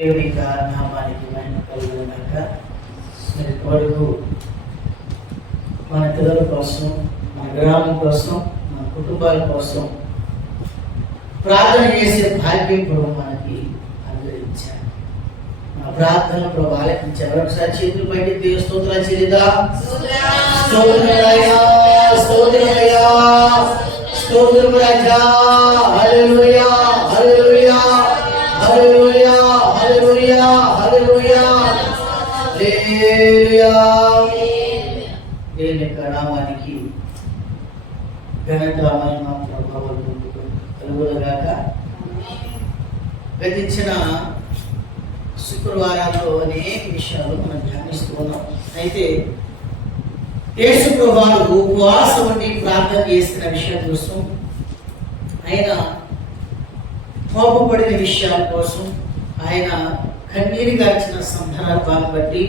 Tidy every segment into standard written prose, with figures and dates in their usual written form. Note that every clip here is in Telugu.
దేవుని నామానికి మహిమ కలుగుగాక. మరి కొడుకు మన పిల్లల కోసం, మన గ్రామం కోసం, మన కుటుంబాల కోసం ప్రార్థన చేసే భాగ్యం ప్రభు మనకి అనుగ్రహించారు. మన ప్రార్థన ప్రభు ఆలకించారు. ఒకసారి చేతులు బయట దేవ స్తోత్రాలు చెల్లిద్దాం. స్తోత్రమయ్యా, స్తోత్రమయ్యా, స్తోత్రం రాజా. హల్లెలూయా, హల్లెలూయా, హల్లెలూయా, హల్లెలూయా, హల్లెలూయా, హల్లెలూయా. దేవుని యొక్క నామానికి ఘనత మహిమ ప్రభావం కలుగుగాక. గతించిన శుక్రవారాల్లో అనేక విషయాలు మనం ధ్యానిస్తూ ఉన్నాం. అయితే యేసు ప్రభువు ఉపవాసం ఉండి ప్రార్థన చేసిన విషయం కోసం, ఆయన కోపపడిన విషయాల కోసం, ఆయన కన్నీరు గార్చిన సందర్భాన్ని బట్టి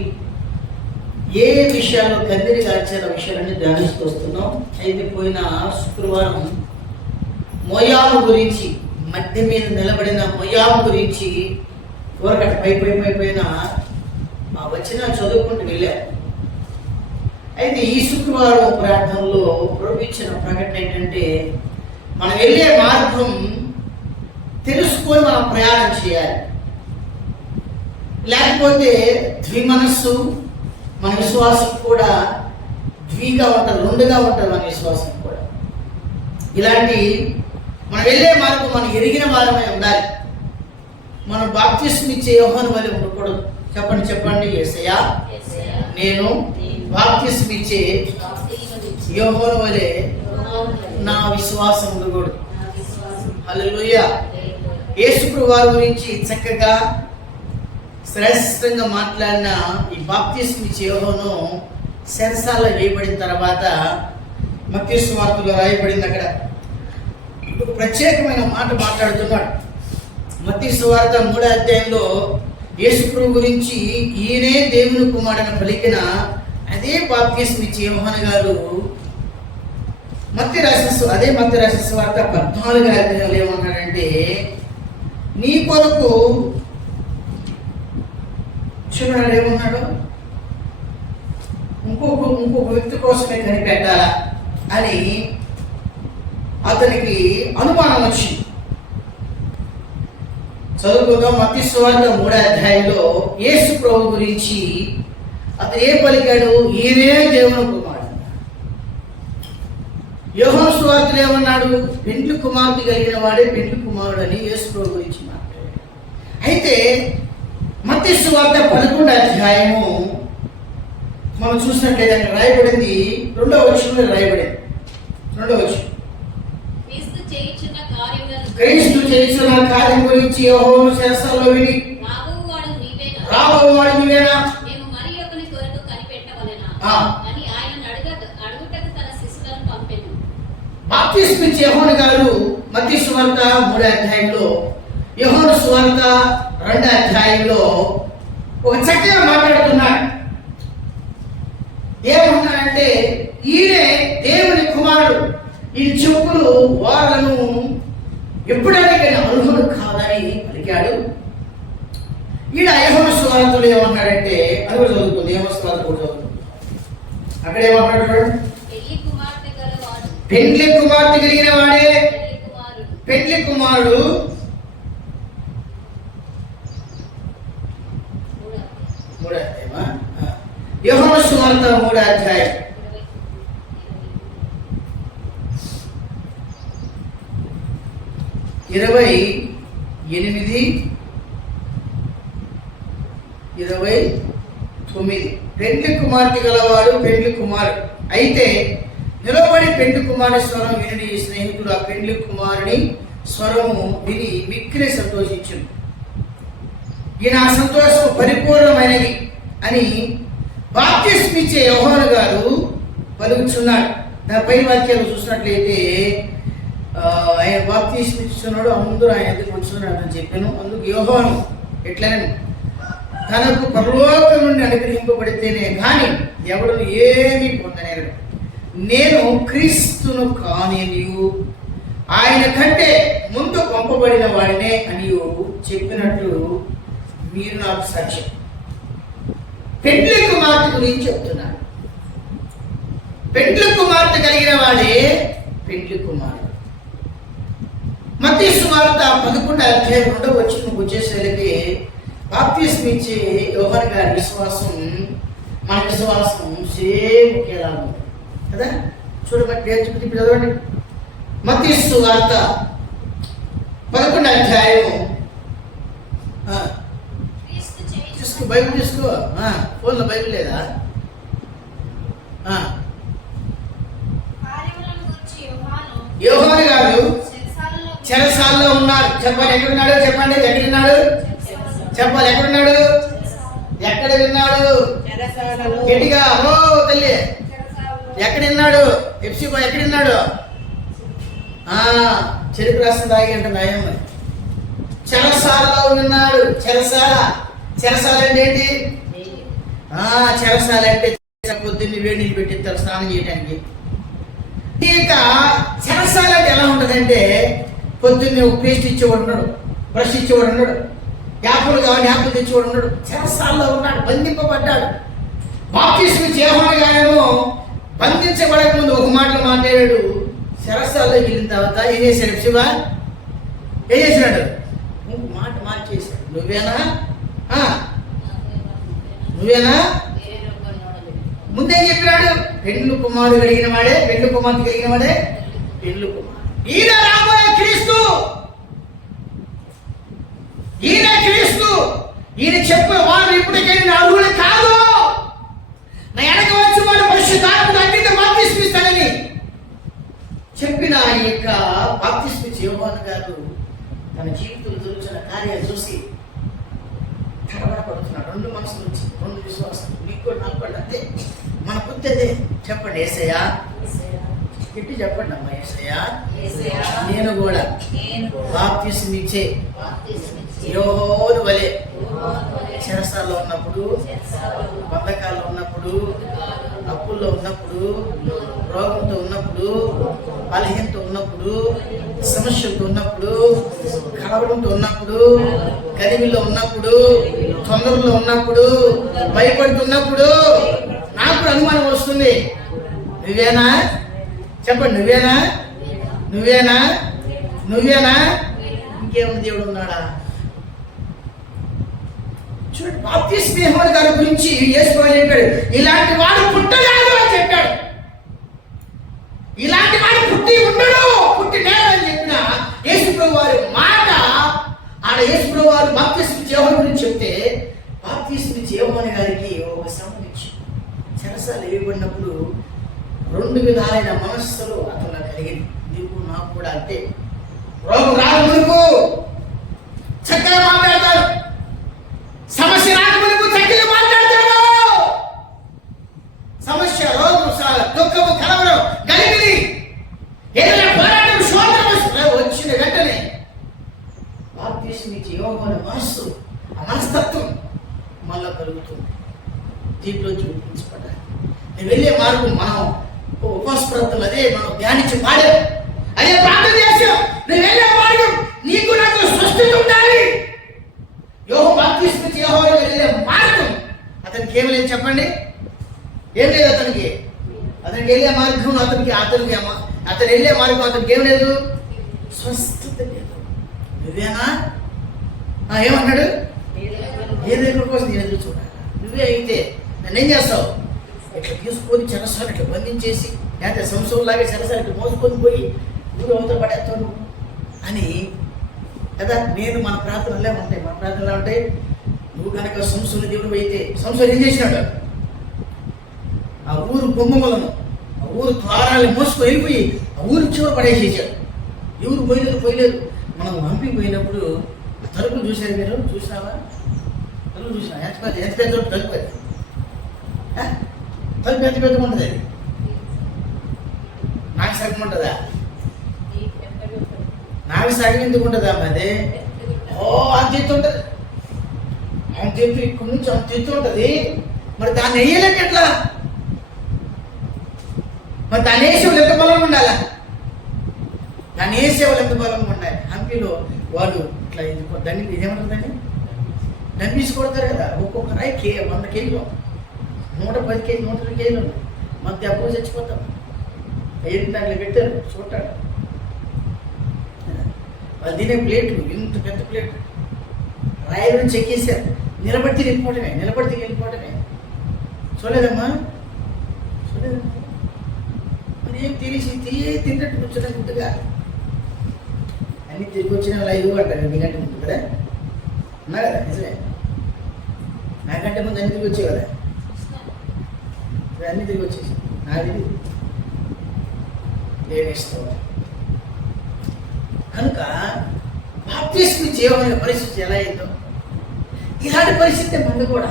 ఏ విషయాల్లో కన్నీరు గార్చిన విషయాలని ధ్యానిస్తూ వస్తున్నాం. అయితే పోయిన శుక్రవారం మోయాబు గురించి, మధ్య మీద నిలబడిన మోయాబు గురించి ఊరకట్ట పైన వచ్చిన చదువుకుంటూ వెళ్ళారు. అయితే ఈ శుక్రవారం ప్రార్థనలో ప్రభు ఇచ్చిన ప్రకటన ఏంటంటే, మనం వెళ్ళే మార్గం తెలుసుకొని మనం ప్రయాణం చేయాలి. లేకపోతే ద్విమనస్సు, మన విశ్వాసం కూడా ద్విగా ఉంటుంది, రెండుగా ఉంటుంది మన విశ్వాసం కూడా. ఇలాంటి మనం వెళ్ళే మార్గం మనం ఎరిగిన వారమే ఉండాలి. మనం బాప్తిస్మం ఇచ్చే యోహాను వలె ఉండకూడదు. చెప్పండి యేసయ్యా, నేను బాప్తిస్మం ఇచ్చే యోహాను వలె నా విశ్వాసం ఉండకూడదు. హల్లెలూయా. యేసు వారి గురించి చక్కగా శ్రేష్టంగా మాట్లాడిన ఈ బాప్తిస్మం ఇచ్చే యోహాను చెరసాలలో వేయబడిన తర్వాత మత్తయి సువార్తలో రాయబడింది. అక్కడ ఒక ప్రత్యేకమైన మాట మాట్లాడుతున్నాడు. మత్తయి సువార్త 3వ అధ్యాయంలో యేసు ప్రభు గురించి ఈయనే దేవుని కుమారుడని పలికిన అదే బాప్తిస్మం ఇచ్చే యోహాను గారు మత్తయి రాసిన సువార్త 14వ అధ్యాయంలో ఏమన్నాడంటే, నీ కొరకు చూడండి ఏమన్నాడు, ఇంకొక వ్యక్తి కోసమే కనిపెట్టాలా అని అతనికి అనుమానం వచ్చింది. చదువుకుందాం. మత్తయి సువార్త 3వ అధ్యాయంలో యేసు ప్రభు గురించి అతను ఏ పలికాడు, ఈయనే దేవుని కుమారుడు. యోహాను సువార్తలో ఏమన్నాడు, పెండ్లి కుమార్తె కలిగిన వాడే పెండ్లి కుమారుడు అని యేసు ప్రభు గురించి మాట్లాడాడు. అయితే మత్తయి సువార్త 11వ అధ్యాయము మనం చూసినట్లయితే అక్కడ రాయబడింది 2వ వచనంలో రాయబడింది. 2వ వచనం, క్రీస్తు చేయుచున్న కార్యం గురించి యోహాను చెరసాలలో విని, రాబోవాడు నీవేనా, బాప్తిస్మం ఇచ్చే యోహాను గారు మత్తయి సువార్త 3వ అధ్యాయంలో, యోహాను సువార్త 2వ అధ్యాయంలో ఒక చక్కగా మాట్లాడుతున్నాడు. ఏమన్నాడంటే, ఈయనే దేవుని కుమారుడు, ఈ చెప్పులు వాళ్ళను ఎప్పుడైనా అర్హుడు కాదని పలికాడు. ఈయన యోహాను సువార్తలో ఏమన్నాడంటే, అది కూడా చదువుతుంది, యోహాను సువార్త కూడా చదువుతుంది. అక్కడ ఏమన్నాడు, పెండ్లి కుమార్తె కలిగిన వాడే పెండ్లి కుమారుడు. యోహాను సువార్త 3వ అధ్యాయం 28, 29. పెండ్లి కుమార్తె గలవాడు పెండ్లి కుమారుడు. అయితే నిలబడి పెండ్లి కుమారుని స్వరం విని స్నేహితుడు ఆ పెండ్లి కుమారుని స్వరము విని మిక్కిలి సంతోషించును. ఈయన సంతోషం పరిపూర్ణమైనది అని బాప్తిస్మం ఇచ్చే యోహాను గారు పలుకుచున్నాడు. నా పై వాక్యాలు చూసినట్లయితే ఆయన బాప్తిస్మం ఇస్తున్నాడు, అందరూ ఆయన ఎందుకు కూర్చున్నాడు అని చెప్పాను. అందుకు యోహాను ఎట్లనే తనకు పరలోకం నుండి అనుగ్రహింపబడితేనే కానీ ఎవడు ఏమీ పొందనేరు, నేను క్రీస్తును కానియు ఆయన కంటే ముందు పంపబడిన వాడినే అని చెప్పినట్లు మీరు నాకు సాక్ష్యం. పెండ్లి కుమార్తె గురించి చెప్తున్నాడు. పెండ్లి కుమార్తె కలిగిన వాడే పెండ్లి కుమారుడు. మత్తయి సువార్త 11:2 వచ్చేసరికి బాప్తిస్మం ఇచ్చే యోహాను గారి విశ్వాసం మన విశ్వాసం సేమ్ ఒకేలా ఉంది కదా. చూడబట్టి ఇప్పుడు చదవండి. మత్తయి సువార్త 11 తీసుకో, బైబిల్ తీసుకో. ఫోన్లో బైబిల్ లేదా? యోహాను గారు చెరసాలలో ఉన్నారు. చెప్పాలి ఎక్కడున్నాడు? చెప్పండి ఎక్కడున్నాడు? చెప్పాలి ఎక్కడున్నాడు? ఎక్కడ విన్నాడు? గట్టిగా ఓ తల్లి ఎక్కడున్నాడు? ఎఫ్సీ బాయ్ ఎక్కడున్నాడు? చెరుకు రసం తాగి అంటే నయం. చెరసాలలో ఉన్నాడు. చెరసాల అంటే ఏంటి? చెరసాల అంటే పొద్దున్నే వేడి నీళ్ళు పెట్టిస్తారు స్నానం చేయడానికి. ఇక చెరసాల అంటే ఎలా ఉంటుందంటే పొద్దున్నే ఒక పేస్ట్ ఇచ్చేవాడు ఉన్నాడు, బ్రష్ ఇచ్చేవాడు ఉన్నాడు, యాపులు కావాలి యాపులు తెచ్చేవాడు ఉన్నాడు. చెరసాలలో ఉన్నాడు, బంధింపబడ్డాడు. బాప్తిస్మం ఇచ్చే యోహాను గారేమో బంధించబడక ముందు ఒక మాటలు మాట్లాడాడు. చెరసాలలో వెళ్ళిన తర్వాత ఏం చేశాడు? శివ ఏం చేసినాడు? మాట మార్చేశాడు. నువ్వేనా ముందేం చెప్పినాడు? పెండ్లి కుమారుడు కలిగిన వాడే, పెండ్లి కుమార్తె కలిగిన వాడే పెండ్లి కుమారుడు. ఈయన రాబోయే క్రీస్తు, ఈయన క్రీస్తు. ఈయన చెప్పిన వాడు ఇప్పటికైనా అర్హుడు కాదు, నా వెనక వచ్చి వాడు పరిశుద్ధాత్మను అగ్నితో బాప్తిస్మిస్తానని చెప్పిన ఈ యొక్క బాప్తిస్మ యోహాను గారు తన జీవితంలో జరుగుతున్న కార్యాలు చూసి కడబడపడుతున్నాడు. 2 మనసులు వచ్చి 2 విశ్వాసం. మీకు కూడా నాకు కూడా అంతే. మన బుద్ధి అదే. చెప్పండి యేసయ్యా, గట్టి చెప్పండి అమ్మా. యేసయ్యా నేను కూడా బాప్తిస్మం ఇచ్చే యోహాను వలె చెరసాల్లో ఉన్నప్పుడు, బంధకాల్లో ఉన్నప్పుడు, అప్పుల్లో ఉన్నప్పుడు, రోగంతో ఉన్నప్పుడు, బలహీనతో ఉన్నప్పుడు, సమస్యలతో ఉన్నప్పుడు, కలవడంతో ఉన్నప్పుడు, గదిలో ఉన్నప్పుడు, తొందరలో ఉన్నప్పుడు, భయపడుతున్నప్పుడు నాకు అనుమానం వస్తుంది. నువ్వేనా? చెప్పండి నువ్వేనా? ఇంకేముంది? దేవుడు ఉన్నాడా? చూడండి, బాప్తిస్మం యోహాను గారి గురించి యేసు చెప్పాడు, ఇలాంటి వాడు పుట్టలేదు అని చెప్పాడు. ఇలాంటి వాడు పుట్టి ఉండడు, పుట్టి లేదు అని చెప్పిన యేసుప్రభు వారి మాట ఆడ యేసుప్రభు వారు బాప్తిస్మం యోహాను గురించి చెప్తే, బాప్తిస్మం యోహాను గారికి ఒక సంబంధించి చెరసాల వేయబడినప్పుడు 2 విధాలైన మనస్సులు అతను కలిగింది. నీకు నాకు కూడా అంతే. రోగం రాదు మునుపు చక్కగా మాట్లాడతాడు, సమస్య రాదు మునుపు చక్కగా మాట్లాడతాడు. సమస్య, రోగం, దుఃఖము, కలవరం, గలిబిలి, ఏదైనా పోరాటం, శోధన వచ్చిన వెంటనే బాప్తిస్మం యోహాను మనస్సు, ఆ మనస్తత్వం మళ్ళా కలుగుతుంది. దీంట్లో చూపించబడ్డాలి. నేను వెళ్ళే మార్గం మనం ఉపవాస ప్రార్థనలు అదే మనం ధ్యానించి పాడాం, అదే ప్రార్థన చేసాం. నేను వెళ్ళే మార్గం నీకు నాకు స్వస్థత ఉండాలి. బాప్తిస్మం యోహాను వెళ్ళే మార్గం అతనికి ఏమి లేదు చెప్పండి? ఏం లేదు అతనికి వెళ్ళే మార్గం అతను వెళ్ళే మార్గం అతనికి ఏం లేదు? స్వస్థత లేదు. నువ్వేనా? ఏమన్నాడు? ఏ దగ్గర కోసం నేను ఎదురు చూడాలి. నువ్వే అయితే నన్ను ఏం చేస్తావు? ఇట్లా తీసుకొని చెరసాలు ఇట్లా బంధించేసి, లేకపోతే సంవత్సరంలాగా చెరసాలు ఇట్లా మోసుకొని పోయి ఊరు అవతల పడేస్తాను అని కదా. నేను మన ప్రార్థనలే ఉంటాయి. మన ప్రార్థనలు ఉంటాయి. నువ్వు కనుక సంవత్సరం దేవుడు అయితే, సంవత్సరం ఏం చేసినాడు? ఆ ఊరు బొమ్మలను, ఆ ఊరు ద్వారాలు మోసుకొని వెళ్ళిపోయి ఆ ఊరు చివరి పడేసేసాడు. ఎవరు పోయలేదు. మనం హంపి పోయినప్పుడు ఆ తలుపులు చూసారు మీరు? చూసినావా? తలుపు చూసినా? ఎంత పెద్ద తలుపు అది. తలుపు ఎంత పెద్దగా ఉంటుంది? అది నాకు సగం ఉంటుందా? నాకు సగం ఎందుకు ఉంటుందా? అది అంత ఎత్తు ఉంటుంది. అంత ఎత్తు, ఇక్కడి నుంచి అంత ఎత్తు ఉంటుంది. మరి దాన్ని వేయలేక ఎట్లా? మరి దాన్ని వేసేవాళ్ళు ఎంత బలంగా ఉండాలా? హంపీలో వాడు ఇట్లా దాన్ని ఇదేమంటుందండి, డబ్బీసి కొడతారు కదా, ఒక్కొక్క రాయి 100 కేజీలు, 110 కేజీ, 120 కేజీలు ఉన్నాయి. మన దెబ్బలు చచ్చిపోతాం. ఏంటి దాంట్లో పెట్టారు చూడటాడు. వాళ్ళు తినే ప్లేట్లు ఇంత పెద్ద ప్లేట్ రాయలను చెక్కేశారు. నిలబడితే వెళ్ళిపోవటమే. చూడలేదమ్మా, చూడలేదమ్మా. మరి ఏం తిన్నట్టు కూర్చోడం గుర్తుగా అన్ని తిరిగి వచ్చిన 5 అంటారు. 2 గంటల ముందు కదా ఉన్నా కదా, నిజమే. నాకంటే ముందు అన్ని తిరిగి వచ్చేవి కదా, అన్ని తిరిగి వచ్చేసి నాది లేనేస్తావు. కనుక బాప్తిస్మం జీవమైన పరిస్థితి ఎలా అయిందో ఇలాంటి పరిస్థితి మనది కూడా.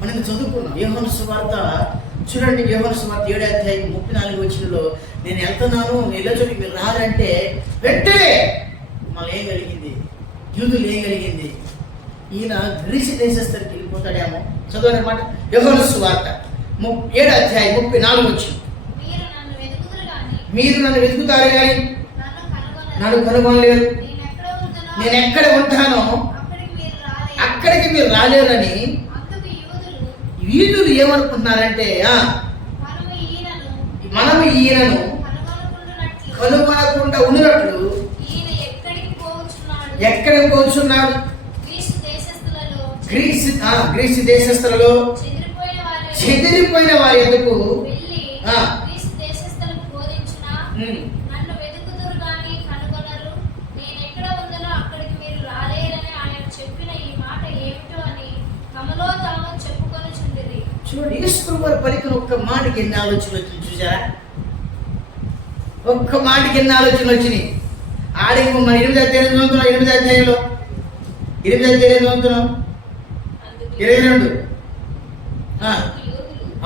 మనం చదువుకున్నాం యోహాను సువార్త. చూడండి, యోహాను సువార్త 7:34 నేను వెళ్తున్నాను, నేను చోటికి మీరు రారంటే వెంటనే మళ్ళీ ఏం కలిగింది, యూదులు ఏం కలిగింది, ఈయన గ్రీసు దేశస్థానికి వెళ్ళిపోతాడేమో. చదవని మాట యోహాను సువార్త 7:34. మీరు నన్ను వెతుకుతారు కానీ నన్ను కనుగొనలేరు. నేను ఎక్కడ ఉంటానో అక్కడికి మీరు రాలేరని యూదులు ఏమనుకుంటున్నారంటే, మనము ఈయనను కనుగొనకుండా ఉన్నట్లు ఎక్కడికి పోతున్నాడు? గ్రీసు దేశస్థులలో చెదిరిపోయిన వారి ఎందుకు చూడండి. ఈశ్వరు వారు పలికిన ఒక్క మాటకి ఎన్ని ఆలోచనలు వచ్చింది చూసారా? ఒక్క మాటకి ఎన్ని ఆలోచనలు వచ్చినాయి. ఆడికి మన 8వ అధ్యాయం చదువుతున్నాం. 8వ అధ్యాయంలో 22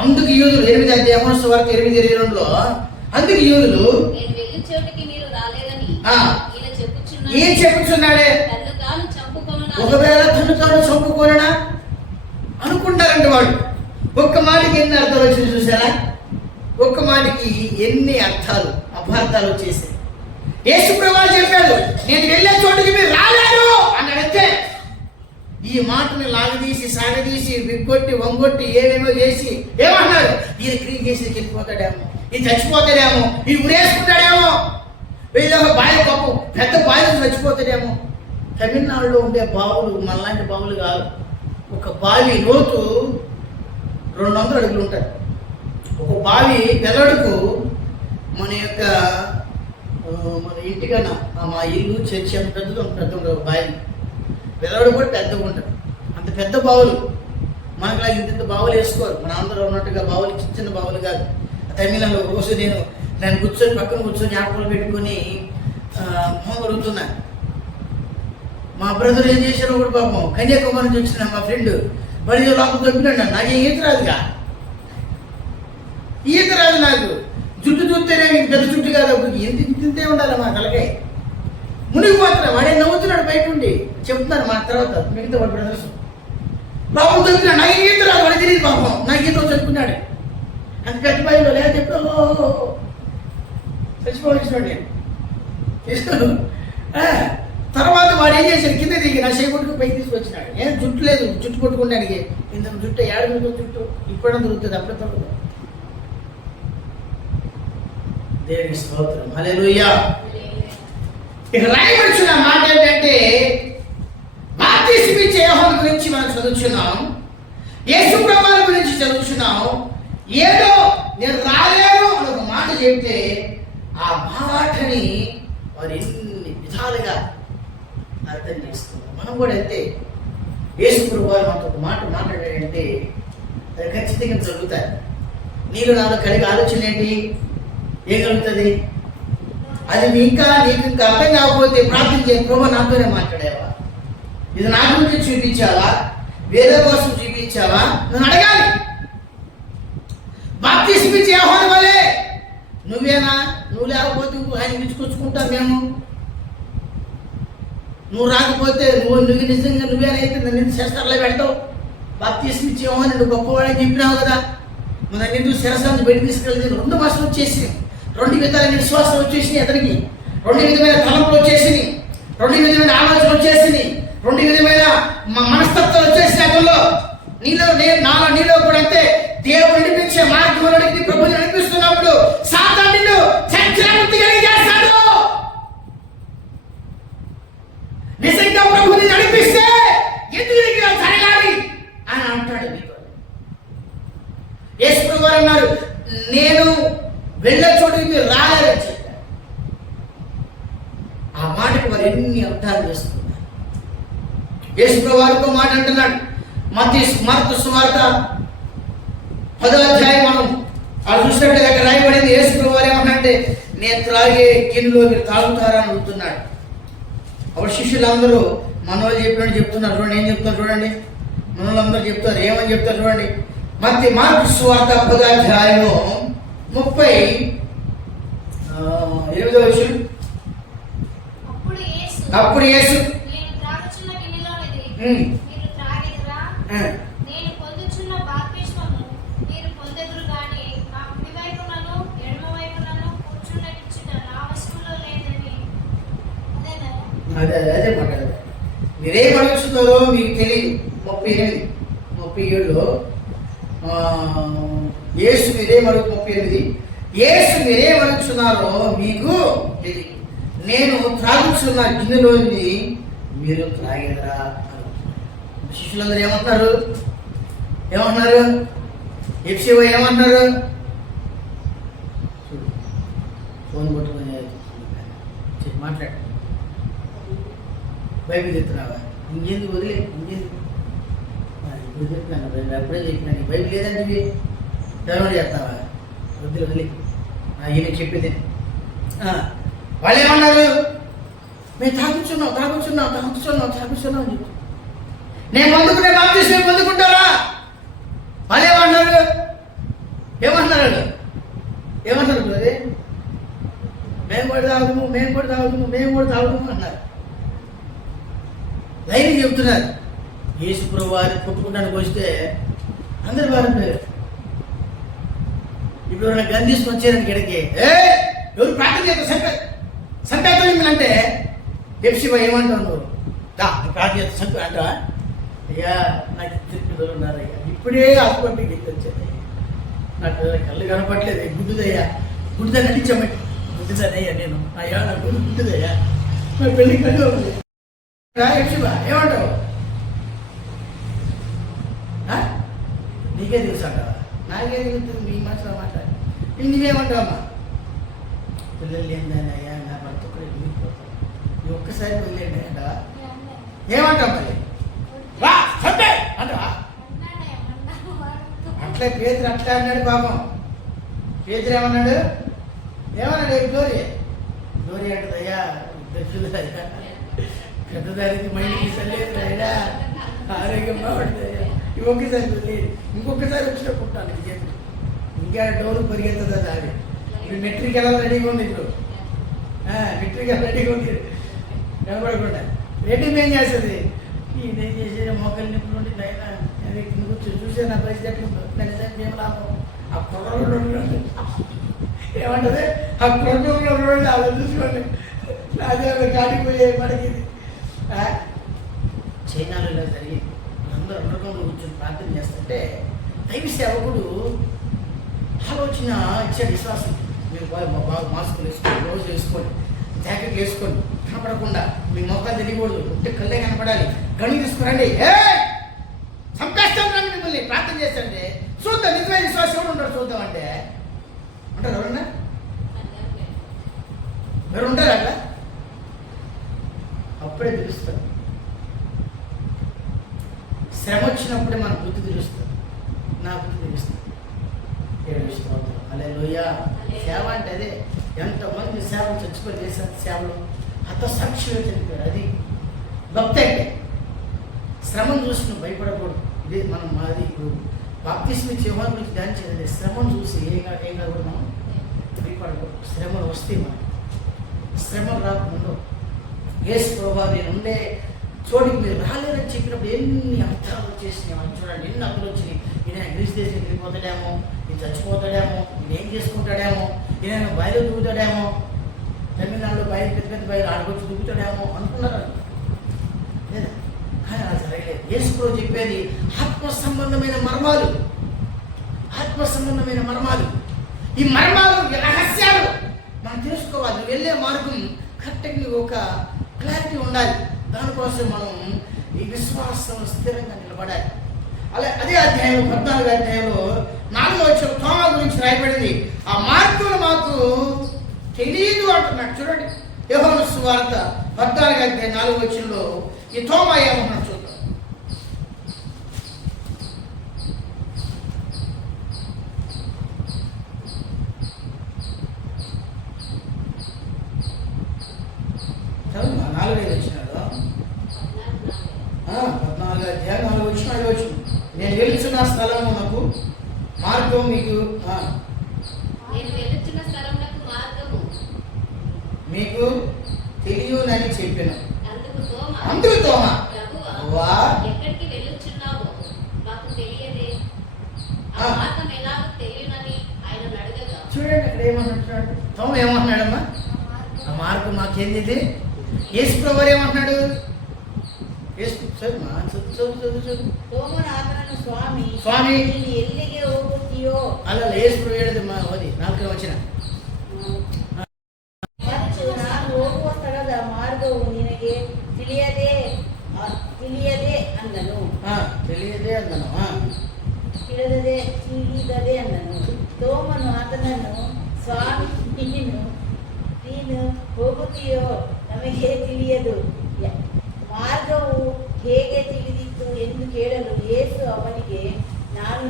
అందుకు యూదులు 8వ అధ్యాయం సువార్త 8:22 అందుకు యూదులు ఏం చెప్పుచున్నాడే, ఒకవేళ తను తాను చంపుకోనడా అనుకుంటారంటే వాళ్ళు. ఒక్క మాటకి ఎన్ని అర్థాలు వచ్చినాయి చూసారా? ఒక్క మాటకి ఎన్ని అర్థాలు అపార్థాలు వచ్చేసాయి. యేసు ప్రభువు చెప్పాడు, నేను వెళ్ళే చోటుకి మీరు రాలేరు అన్నాడంతే. ఈ మాటని లాగదీసి సాగదీసి విగ్గొట్టి వంగొట్టి ఏమేమో చేసి ఏమన్నారు, ఈయన క్రియ చేసి వెళ్ళిపోతాడేమో, ఇది చచ్చిపోతాడేమో, ఇది ఉరేసుకుంటాడేమో, వీళ్ళ బావి పాపం పెద్ద బావిలో చచ్చిపోతాడేమో. తమిళనాడులో ఉండే బావులు మనలాంటి బావులు కాదు. ఒక బావి లోతు 200 అడుగులు ఉంటాయి. ఒక బావి వెల్లడుకు మన ఇంటికన్నా మా ఇల్లు చర్చి అంత పెద్దది ఉంటుంది. ఒక బావి వెల్లడు కూడా పెద్దగా ఉంటుంది. అంత పెద్ద బావులు మనకు ఇంత బావులు వేసుకోరు. మన ఆంధ్రలో ఉన్నట్టుగా బావులు చిన్న బావులు కాదు. తమిళనాడులో రోజు నేను దాన్ని పక్కన కూర్చొని జ్ఞాపకాలు పెట్టుకొని మొహం అడుగుతున్నాను. మా బ్రదర్ ఏం చేశారు, ఒకటి పాపం కన్యాకుమారి నుంచి వచ్చిన మా ఫ్రెండ్ వాడి లోపల దొరికినాడు. నాకేం ఈత రాదుగా, ఈత రాదు నాకు. జుట్టు చూస్తేనే పెద్ద జుట్టు కాదు, ఎంత తింటే ఉండాలి మా తలకాయ. మునిగిపోతున్నా, వాడే నవ్వుతున్నాడు బయట ఉండి. చెప్తున్నారు మా తర్వాత మిగతా వాడి బ్రదర్స్. లోపల దొరికినాడు, నాకు ఈత రాదు, వాడి తెలియదు పాపం. నాకు ఈత చదువుకున్నాడు. అంత పెద్ద బాయిలో లేదా చెప్తా చచ్చిపోవచ్చినాడు నేను. తర్వాత వాడు ఏం చేశాడు, కింద దిగి నా చేయి కొట్టుకు పైకి తీసుకొచ్చినాడు. ఏం జుట్టు లేదు, జుట్టు కొట్టుకున్నాడికి ఇంత జుట్టు 7 జుట్టు ఇప్పుడు దొరుకుతుంది, అప్పుడు దొరుకుతుంది. దేవుని స్తోత్రం, హల్లెలూయా. ఇక రాయబడిన మాట ఏంటంటే, బాప్తిస్మం ఇచ్చే యోహాను గురించి మనం చదువుతున్నాం, యేసు ప్రభువు గురించి చదువుతున్నాం. ఏదో నేను రాలేను అని ఒక మాట చెప్తే ఆ మాటని వారు ఎన్ని విధాలుగా అర్థం చేస్తున్నారు. మనం కూడా అంతే. యేసు ప్రభువు మనతో ఒక మాట మాట్లాడాడంటే అది ఖచ్చితంగా జరుగుతాయి. నీళ్ళు నాలో కలిగే ఆలోచన ఏంటి, ఏం కలుగుతుంది? అది నీకు ఇంకా అర్థం కాకపోతే ప్రార్థన చేయ, ప్రభువు నాతోనే మాట్లాడావా, ఇది నా గురించి చూపించావా, వేరే కోసం చూపించావా, నన్ను అడగాలి. బాప్తిస్మం ఇచ్చే యోహాను వలే నువ్వేనా, నువ్వు లేకపోతే ఆయన పిలుచుకొచ్చుకుంటాం మేము, నువ్వు రాకపోతే నువ్వు నిజంగా నువ్వేనైతే నన్ను శస్త్రాల్లో పెడతావు. బాప్తిస్మం ఇచ్చే యోహాను నువ్వు గొప్పవాడని చెప్పినావు కదా, మన నిన్ను శిరస్సు బయట తీసుకెళ్ళి 2 మాసాలు వచ్చేసి 2 విధాలైన విశ్వాసం వచ్చేసినాయి అతనికి, 2 విధమైన తలంపులు వచ్చేసినాయి, 2 విధమైన ఆలోచనలు వచ్చేసినాయి, 2 విధమైన మనస్తత్వం వచ్చేసినప్పుడు నీలో కూడా అంతే. దేవుడు నడిపించే మార్గంలోనికి ప్రభుని నడిపిస్తున్నప్పుడు సాతాను నిన్ను చంచలముక్తి కలిగేస్తాడు. నిజంగా ప్రభుని నడిపిస్తే ఎందుకు ఇలా జరగాలి అని అంటాడు. యేసు ప్రభువు అన్నారు, నేను వెళ్ళే చోటుకి మీరు రాలేరని చెప్పారు. ఆ మాటకు వారు ఎన్ని అర్థాలు వేస్తున్నారు. యేసు ప్రభువు వారితో మాట అంటున్నాడు. మార్కు సువార్త 10వ అధ్యాయం మనం అది చూసినట్టు అక్కడ రాయబడింది. యేసు ప్రభువు వారు ఏమన్నారంటే, నేను త్రాగే గిన్నెలో మీరు తాగుతారా అని అడుగుతున్నాడు. అప్పుడు శిష్యులందరూ మనోళ్ళు చెప్పినట్టు చెప్తున్నారు. చూడండి ఏం చెప్తున్నారు చూడండి. మనోళ్ళందరూ చెప్తారు, ఏమని చెప్తారు చూడండి. మార్కు సువార్త 10వ అధ్యాయం 38వ వచనం. అప్పుడు యేసు నేను పొందుచున్న బాప్తిస్మము మీరు పొందెదరు గాని నా కుడి వైపునను ఎడమ వైపునను కూర్చుండనిచ్చుట నా వశములో లేదని. అదే మాట. మీరేం అడుగుతున్నారో మీకు తెలియదు. 37లో యేసు మీరేం 38 యేసు మీరేం అడుగుతున్నారో మీకు తెలియదు. నేను త్రాగుచున్న గిన్నెలోని మీరు త్రాగేదరా. శిష్యులందరూ ఏమంటున్నారు? ఎఫ్సీఓ ఏమంటున్నారు? ఫోన్ పట్టుకొని మాట్లాడు. బైబిల్ చెప్తున్నావా? ఇంకేందుకు వదిలే, ఇంకేందుకు ఇప్పుడు చెప్తున్నాను. అప్పుడే చెప్పినాను. బైబిల్ లేదంటే డౌన్లోడ్ చేస్తావా? వదిలే ఈయన చెప్పేది. వాళ్ళు ఏమన్నారు? మేము తాగుచున్నాం అని చెప్పి నేను పొందుకునే బాప్తిస్మం పొందుకుంటారా? వాళ్ళు ఏమన్నారు? ఏమన్నారు అదే మేము కూడా తాగుతాము అన్నారు. లైన్ చెప్తున్నారు. యేసు ప్రభువు వారు కొట్టుకుంటానికి వస్తే అందరు బాగుంటారు. ఇప్పుడు ఎవరైనా గన్ తీసుకొని వచ్చారని గిడకి ఎవరు ప్రార్థన చేస్తారు సంపేతం అంటే ఎఫ్సీఓ ఏమంటావు నువ్వు? ప్రార్థన చేస్తా సంపే అంటావా? అయ్యా నాకు ఇద్దరు పిల్లలు ఉన్నారయ్యా, ఇప్పుడే హాస్పిటల్కి వెళ్ళి వచ్చాను. నాకు కళ్ళు కనపట్లేదు. గుడ్డుదయ్యా, గుడ్డుదా నటించమని గుడ్డుదానయ్యా నేను. అయ్యా నా గుడ్డు గుడ్డుదయ్యా, నా పెళ్లి కళ్ళు ఉంది. ఏమంటావు? నీకే తెలుసు అంటావా? నాకే తెలుస్తుంది. మీ మనసులో మాట్లాడి నువ్వేమంటావమ్మా? పిల్లలు ఏందయ్యా, నా భర్త కూడా వెళ్ళిపోతాను, నువ్వు ఒక్కసారి వదిలేండి అంటావా? ఏమంటావు మరి? అంటావా? అట్లే పేదరు అట్లా అన్నాడు. పాపం పేదరు ఏమన్నాడు? గ్లోరీ అంటదయ్యా, ఇద్దరు పిల్లలయ్యా, పెద్దదానికి మైండ్కి సరిలేదు అయ్యా, ఆరోగ్యం బాగుంటుందయ్యా, ఒక్కసారి వదిలేదు, ఇంకొకసారి వచ్చినప్పుడు ఉంటాను చేతులు ఇంకా డోలు పరిగెత్తుందా దారి. ఇప్పుడు మెట్రిక్ ఎలా రెడీగా ఉంది. ఇప్పుడు మెట్రిక్ ఎలా రెడీగా ఉంది కనపడకుండా. రెడీ ఏం చేస్తుంది? ఇదేం చేసేది మొక్కలు నిప్పులు ఉండి అయినా కింద కూర్చొని చూసే నా పరిస్థితి ఎట్లుందో ఏం లాభం. ఆ కుర్రలో ఏమంటది? ఆ కుర్రలో అలా చూసుకోండి. అదే కాడిపోయే మనకి చైనాలో ఇలా జరిగి అందరూ ఉండటంలో కూర్చొని ప్రార్థన చేస్తుంటే దైవ సేవకుడు ఆలోచన ఇచ్చాడు. విశ్వాసం మీరు బాగా మాస్కులు వేసుకోండి, రోజు వేసుకోండి, జాకెట్లు వేసుకోండి, కనపడకుండా మీ మొక్కలు తెలియకూడదు, ఉంటే కళ్ళే కనపడాలి, గణి తీసుకురండి, చంపేస్తాం రండి మిమ్మల్ని ప్రార్థన చేస్తాంటే చూద్దాం నిజమైన విశ్వాసం ఎవరు ఉంటారు చూద్దాం అంటే అంటారు. ఎవరన్నా ఎవరు ఉంటారు అట్లా? అప్పుడే తెలుస్తారు. శ్రమ వచ్చినప్పుడే మన బుద్ధి తెలుస్తుంది. నా బుద్ధి తెలుస్తుంది. ఏడుస్తాం హల్లెలూయా. సేవ అంటే అదే. ఎంతమంది సేవలు చచ్చిపోయి చేశారు. సేవలు హతసాక్షిగా చనిపోయారు. అది భక్తి అంటే. శ్రమను చూసి నువ్వు భయపడకూడదు. ఇదే మనం మాది ఇప్పుడు బాప్తిస్మం ఇచ్చే యోహాను గురించి ధ్యానించేది. శ్రమను చూసి ఏం కాదు మనం భయపడకూడదు. శ్రమలు వస్తే మనం శ్రమలు రాకుండా యేసు ప్రభువా నేను ఉండే చోటికి మీరు రాలేదని చెప్పినప్పుడు ఎన్ని అర్థాలు వచ్చేసినాయి. మనం చూడండి ఎన్ని అర్థాలు వచ్చినాయి. ఈయన గ్రీస్ దేశం వెళ్ళిపోతాడేమో, ఈయన చచ్చిపోతాడేమో, ఈయన ఏం చేసుకుంటాడేమో, ఈయన బయలు దూకుతాడేమో, తమిళనాడులో బయలు పెద్ద పెద్ద బయలు ఆడుకొచ్చి దూకుతాడేమో అనుకున్నారు లేదా? కానీ అలా జరగలేదు. యేసుప్రభు చెప్పేది ఆత్మ సంబంధమైన మర్మాలు, ఆత్మ సంబంధమైన మర్మాలు. ఈ మర్మాలు, ఈ రహస్యాలు మనం తెలుసుకోవాలి. నువ్వు వెళ్ళే మార్గం కరెక్ట్గా ఒక క్లారిటీ ఉండాలి. దానికోసం మనం ఈ విశ్వాసం స్థిరంగా నిలబడాలి. అదే అధ్యాయంలో 14వ అధ్యాయంలో 4వ వచనం తోమా గురించి రాయబడింది. ఆ మార్గం మాకు తెలియదు అంటున్నాడు. చూడండి, యోహాను సువార్త 14వ అధ్యాయం 4వ వచనంలో ఈ తోమా ఏమన్నాడు చూద్దాం. చదువు 4వ వచ్చినాడు. 14వ అధ్యాయం 4వ వచనం 5వ వచనం. నేను వెళ్తున్న స్థలమునకు మార్గం మీకు మీకు తెలియనని చెప్పిన. అందుకు తోమా, ప్రభువా, ఎక్కడికి వెళ్ళుచున్నావో మాకు తెలియదే, ఆ మార్గం ఎలాగో తెలియనని ఆయన అడగగా. చూడండి అక్కడ ఏమన్నాడు. తోమ ఏమంటున్నాడమ్మా? ఆ మార్గం మాకేంది? యేసుప్రభు ఏమంటున్నాడు? స్వామి ಎಲ್ಲಿಗೆ ಹೋಗುತ್ತೀಯೋ ಅಲ್ಲ యేసుప్రభು ಹೇಳಿದ ಓದಿ 4వ ವಚನ. ನಾನು ಹೋಗುವ ಸ್ಥಳದ ಮಾರ್ಗವು ನಿನಗೆ ತಿಳಿಯದೆ ಅಂದನು. ತಿಳಿಯದೆ ಅಂದನು. ತೋಮನು ಆತನನ್ನು, ಸ್ವಾಮಿ, ನೀನು ಹೋಗುತ್ತೀಯೋ ನಮಗೆ ತಿಳಿಯದು, ಮಾರ್ಗವು ಹೇಗೆ ತಿಳಿದಿತ್ತು ಎಂದು ಕೇಳಲು ಯೇಸು ಅವನಿಗೆ, ನಾನು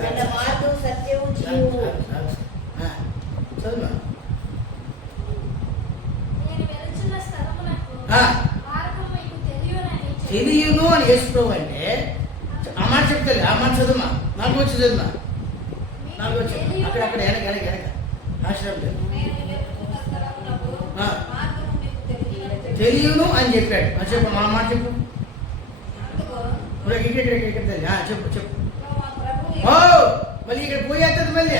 ನನ್ನ ಮಾರ್ಗವು ಸತ್ಯವೂ ಜೀವವು. తెలియను అని యేసుప్రభు అంటే ఆ మాట చెప్తారు. ఆ మాట చదువుమా, 4వ వచనం చదువుమా. 4వ వచనం అక్కడ వెనక ఆశ్రమం తెలియను అని చెప్పాడు. చెప్పు, మా మాట చెప్పు. చెప్పు. ఓ మళ్ళీ ఇక్కడ పోయేస్తుంది, మళ్ళీ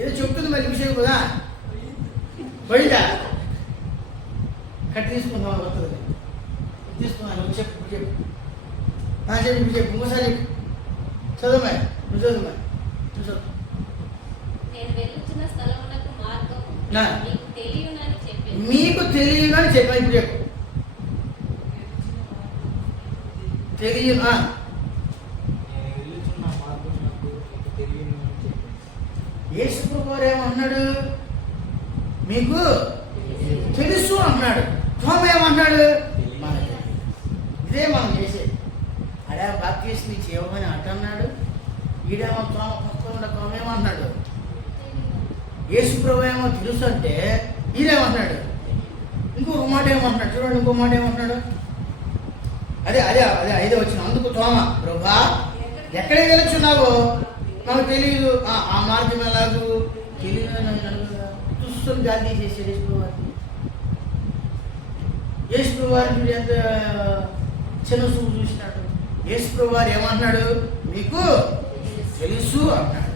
ఏదో చెప్తుంది, మళ్ళీ విషయం కదా పోయిందా? కట్టి తీసుకుందాం, వస్తుంది తీసుకున్నాను. చెప్పు ఇంకోసారి చదువుమా, నువ్వు చదువుమా. మీకు తెలియనని చెప్పాను. ఇప్పుడు చెప్పు. తెలియను యేసుప్రభు వారు ఏమన్నాడు? మీకు తెలుసు అన్నాడు. తోమ ఏమన్నాడు? ఇదే మనం చేసేది. అడే బాప్తీసం ఇచ్చి ఇవ్వమని అంటున్నాడు. ఈడేమో తోమ ఏమన్నాడు? యేసుప్రభు ఏమో తెలుసు అంటే ఈయనేమంటున్నాడు? ఇంకొక మాట ఏమంటున్నాడు చూడండి. ఇంకో మాట ఏమంటున్నాడు? అదే 5వ వచనం. అందుకు తోమ, ప్రభువా, ఎక్కడికి వెళ్తున్నావో నాకు తెలియదు, ఆ మార్గం ఎలాగూ తెలియదు. చూసుకొని గాలి తీసేసాడు యేసుప్రభు వారిని ఎంత చిన్న చూపు చూసినాడు. యేసుప్రభు వారు ఏమంటున్నాడు? మీకు తెలుసు అంటున్నాడు.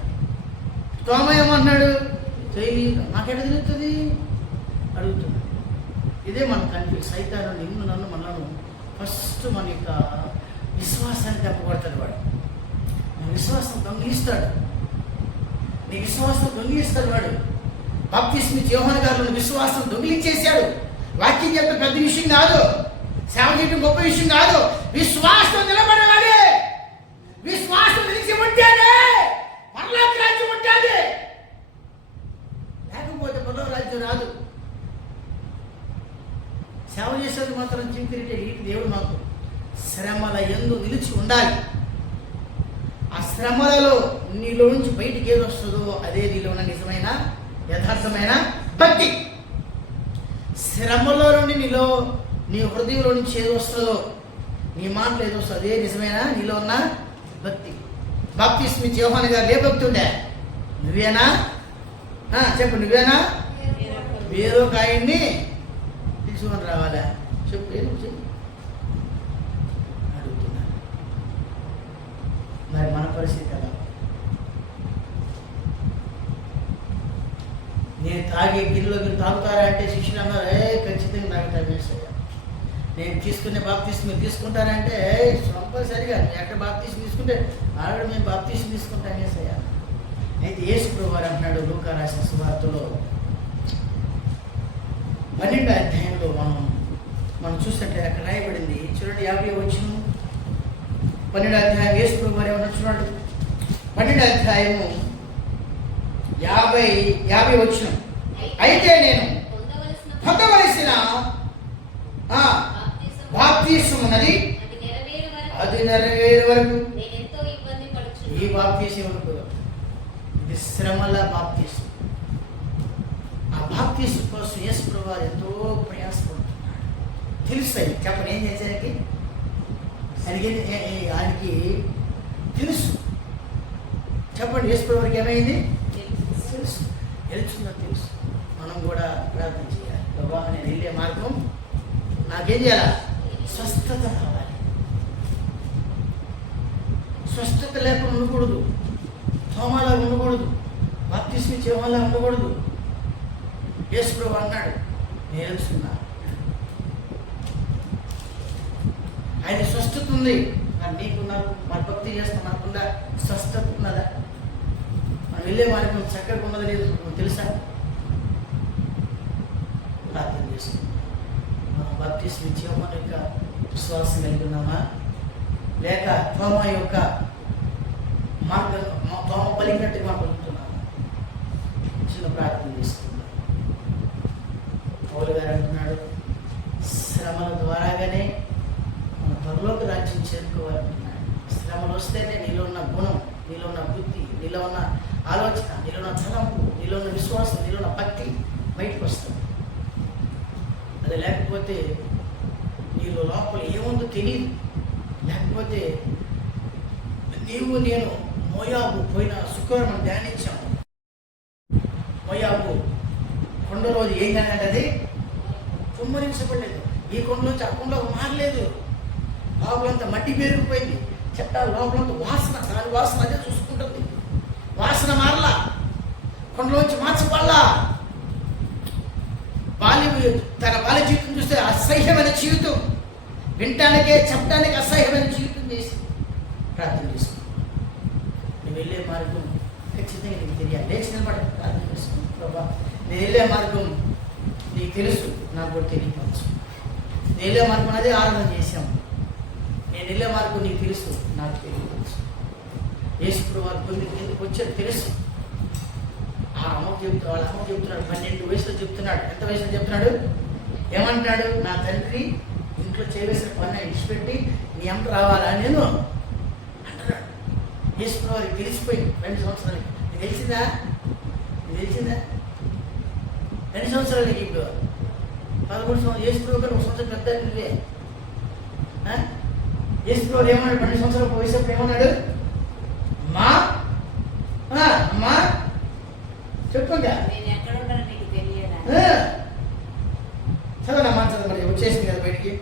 తోమ ఏమంటున్నాడు? తెలియదు. నాకెట తెలుస్తుంది అడుగుతున్నాడు. ఇదే మన కన్ఫ్యూజ్. సైతాను నిన్ను నన్ను మనను ఫస్ట్ మన యొక్క విశ్వాసాన్ని దెబ్బకొడతాడు. వాడు మన విశ్వాసం దొంగిలిస్తాడు. నీ విశ్వాసం దొంగిలిస్తాడు వాడు. బాప్తిస్మ ఇచ్చి యోహాను గారు విశ్వాసం దొంగిలించేశాడు. వాక్యం చెప్పే పెద్ద విషయం కాదు, సేవ చేయడం గొప్ప విషయం కాదు. విశ్వాసం నిలబడవాలి. విశ్వాసం నిలిచి ఉంటేనే పరలోక రాజ్యం ఉంటుంది, లేకపోతే పరలోక రాజ్యం రాదు. సేవ చేసేది మాత్రం చింపిరిటే దేవుడు మాకు శ్రమల యందు నిలిచి ఉండాలి. ఆ శ్రమలలో నీలో నుంచి బయటికి ఏది వస్తుందో అదే నీలో ఉన్న నిజమైన యథార్థమైన భక్తి. శ్రమలో నుండి నీ హృదయంలో నుంచి ఏది వస్తుందో, నీ మాటలు ఏది వస్తుందో అదే నిజమైన నీలో ఉన్న భక్తి. బాప్తిస్మ ఇచ్చి యోహాను గారు ఏ భక్తి ఉండే? నువ్వేనా? చెప్పు, నువ్వేనా? వేరొక ఆయన్ని తీసుకొని రావాలా? చెప్పు, అడుగుతున్నా. మరి మన పరిస్థితి ఎలా? నేను తాగే గిన్నెలో మీరు తాగుతారా అంటే శిష్యులు అన్నారు, ఖచ్చితంగా తాగుతారు వేసయ్యా. నేను తీసుకునే బాప్తీసం మీరు తీసుకుంటానంటే కంపల్సరిగా ఎక్కడ బాప్తీసం తీసుకుంటే ఆల్రెడీ మేము బాప్తీసం తీసుకుంటాం యేసయ్య. అయితే యేసు ప్రభువు వారు అంటున్నాడు లూకా రాసిన సువార్తలో 12వ అధ్యాయంలో మనం చూస్తుంటే అక్కడ రాయబడింది చూడండి 50 వచనం 12వ అధ్యాయం యేసు ప్రభువు వారు ఏమన్నా చూడండి 12వ అధ్యాయము 50 వచనం. అయితే నేను పొందవలసిన బాప్తీసం ఉన్నది అది నెరవేరే వరకు ఈ బాప్తీసం వరకు ఇది శ్రమల బాప్తీసం. ఆ బాప్తీసం కోసం యేసు ప్రభువు ఎంతో ప్రయాసపడుతున్నాడు. తెలుస్తాయి చెప్పండి ఏం చేశానికి ఆయనకి తెలుసు. చెప్పండి యేసు ప్రభువుకి ఏమైంది తెలుసు. తెలుసుందో తెలుసు. మనం కూడా ప్రార్థన చేయాలి. ప్రభా నేను వెళ్ళే మార్గం నాకేం చేయాలా స్వస్థత కావాలి. స్వస్థత లేకుండా ఉండకూడదు. తోమాలా ఉండకూడదు. బాప్తీసం ఇచ్చేవాళ్ళ ఉండకూడదు. యేసు ప్రభువు అన్నాడు నేను వెళ్తున్నా. ఆయన స్వస్థత ఉంది. మరి నీకున్నారు మరి భక్తి చేస్తాం మనకుండా స్వస్థత ఉన్నదా? మనం వెళ్ళే మార్గం చక్కగా ఉన్నది లేదు తెలుసా? ప్రార్థన చేసుకుంటాం. మనం బాప్తీసం ఇచ్చేమో యొక్క విశ్వాసం కలిగి ఉన్నామా? లేక తోమ యొక్క మార్గం తోమ పలికినట్టుగా మనం పలుకుతున్నామా? చిన్న ప్రార్థన చేసుకుందాం. పౌలు గారు అంటున్నాడు శ్రమల ద్వారాగానే మన పరలోక రాజ్యం చేరుకోవాలంటున్నాడు. శ్రమలు వస్తేనే నీలో ఉన్న గుణం, నీలో ఉన్న బుద్ధి, నీలో ఉన్న ఆలోచన, నీలో ఉన్న తలంపు, నీలో ఉన్న విశ్వాసం, నీలో ఉన్న భక్తి బయటకు వస్తుంది. అది లేకపోతే నీలో లోపల ఏముందో తెలియదు. లేకపోతే నీవు నేను మోయాబు పోయిన శుక్రవారం మనం ధ్యానించాము. మోయాబు కొండ రోజు ఏం కానీ అది కుమ్మరించబడలేదు. ఈ కొండలోంచి ఆ కొండకు మారలేదు. లోపలంతా మట్టి పేరుకుపోయింది. చెట్ట లోపలంతా వాసన, దాని వాసన అదే చూసుకుంటుంది. వాసన మారలా, కొండలోంచి మార్చబడలా. తన బాల్య జీవితం చూస్తే అసహ్యమైన జీవితం, వినటానికే చెప్పడానికి అసహ్యమైన జీవితం చేసి ప్రార్థన చేసుకుంటాం. నువ్వు వెళ్ళే మార్గం ఖచ్చితంగా నీకు తెలియాలి. లేచి నిలబడి ప్రార్థన చేసుకుంటాం. ప్రభా నేను వెళ్ళే మార్గం నీకు తెలుసు, నాకు కూడా తెలియవచ్చు. నేను వెళ్ళే మార్గం అదే ఆరాధన చేశాం. నేను వెళ్ళే మార్గం నీకు తెలుసు, నాకు తెలియవచ్చు. యేసు ప్రభువు వారు ఎందుకు వచ్చారు తెలుసు. ఆ అమ్మకు చెప్తూ వాళ్ళ అమ్మకు చెప్తున్నాడు 12 వయసులో చెప్తున్నాడు. ఎంత వయసులో చెప్తున్నాడు? ఏమంటున్నాడు? నా తండ్రి ఇంట్లో చేయవలసిన పని ఇచ్చిపెట్టి నీ అమ్మ రావాలా నేను అంటున్నాడు. యేసు ప్రభువు వారికి తెలిసిపోయింది 2 సంవత్సరాలకి. నీకు తెలిసిందా? నీకు తెలిసిందా? 2 సంవత్సరాలకి ఇప్పుడు 13 సంవత్సరాలు. యేసు ప్రభువు గారు 1 సంవత్సరం పెద్ద నువ్వే. యేసు ప్రభువు ఏమన్నాడు? 12 సంవత్సరాల వయసు ఏమన్నాడు? అమ్మా అమ్మా చెప్పుగా చదవనమ్మా చదవ. మరి వచ్చేసింది కదా బయటికి.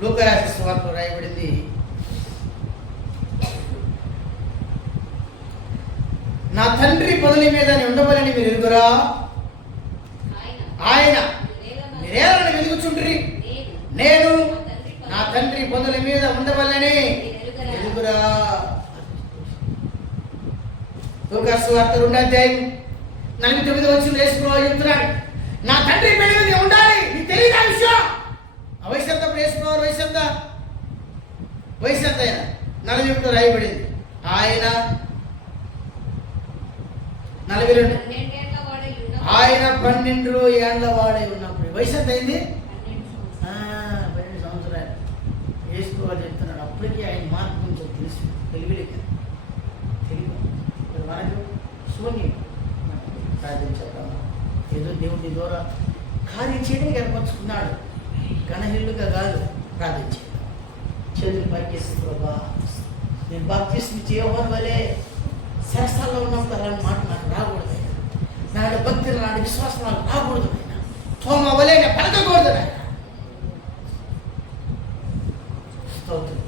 లూకా రాసిన సువార్తలో రాయబడింది నా తండ్రి పదవి మీద ఉండవలని మీరు ఎరుగురా. ఆయన మీరేళ్ళని వెలుగుచుండ్రి. నేను నా తండ్రి పదవి మీద ఉండవలని ఎరుగురా. లూకా సువార్త 2వ అధ్యాయం 49 వచనం యేసు ప్రభువు చెప్తున్నాడు నా తండ్రి పెళ్లి మీద ఉండాలి. నీకు తెలియదు ఆ విషయం. ఆ వయసు ఎంత? యేసు ప్రభువు వయసు ఎంత? వయసు ఎంత? ఆయన 41 రాయబడింది. ఆయన 42. ఆయన 12 ఏళ్ల వాడై ఉన్నప్పుడు వయసు ఎంత అయింది? 12 సంవత్సరాలు. యేసు ప్రభువు చెప్తున్నాడు అప్పటికీ ఆయన మార్పు కొంచెం తెలుసు. తెలివిలేక తెలివి మనకు శూన్యం. ప్రార్థించేద్దాం. ఏదో దేవుడి ద్వారా కార్యం చేయడానికి ఏర్పరచుకున్నాడు, గణహిల్లుగా కాదు. ప్రార్థించేద్దాం. చేతులు పైకేసి ప్రభా నేను బాప్తీసం చేయవని వలే శాస్త్రాల్లో ఉన్నప్పుడు అలాంటి మాట నాకు రాకూడదు. నాడు భక్తి నాడు విశ్వాసం నాకు రాకూడదు. ఆయన తోమ వలే పలకకూడదు. స్తోత్రం.